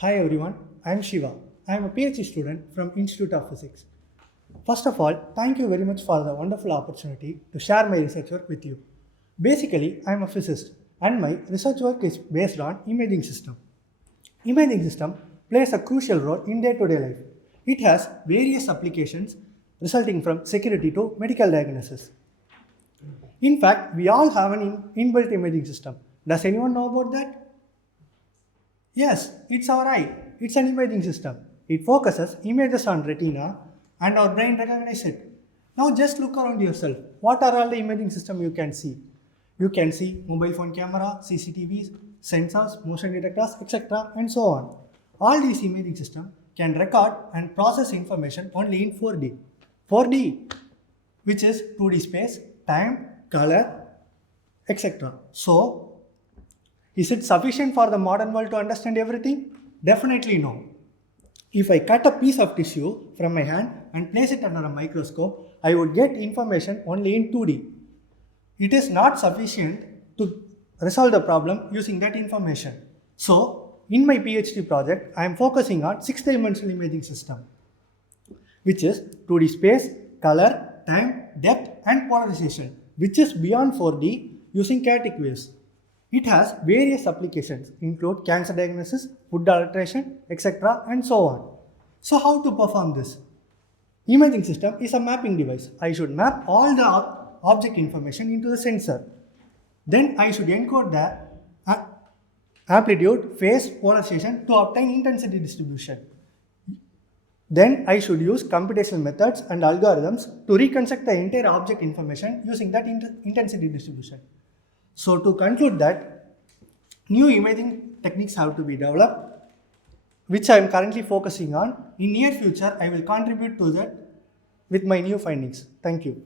Hi everyone, I am Shiva. I am a PhD student from Institute of Physics. First of all, thank you very much for the wonderful opportunity to share my research work with you. Basically, I am a physicist and my research work is based on imaging system. Imaging system plays a crucial role in day-to-day life. It has various applications resulting from security to medical diagnosis. In fact, we all have an inbuilt imaging system. Does anyone know about that? Yes, it's our eye. It's an imaging system. It focuses images on retina and our brain recognizes it. Now just look around yourself. What are all the imaging system you can see? You can see mobile phone camera, CCTVs, sensors, motion detectors, etc. and so on. All these imaging systems can record and process information only in 4D. 4D, which is 2D space, time, color, etc. So, is it sufficient for the modern world to understand everything? Definitely no. If I cut a piece of tissue from my hand and place it under a microscope, I would get information only in 2D. It is not sufficient to resolve the problem using that information. So, in my PhD project, I am focusing on 6-dimensional imaging system, which is 2D space, color, time, depth and polarization, which is beyond 4D using chaotic waves. It has various applications, include cancer diagnosis, food alteration, etc. and so on. So how to perform this? Imaging system is a mapping device. I should map all the object information into the sensor. Then I should encode the amplitude, phase, polarization to obtain intensity distribution. Then I should use computational methods and algorithms to reconstruct the entire object information using that intensity distribution. So to conclude that, new imaging techniques have to be developed, which I am currently focusing on. In near future, I will contribute to that with my new findings. Thank you.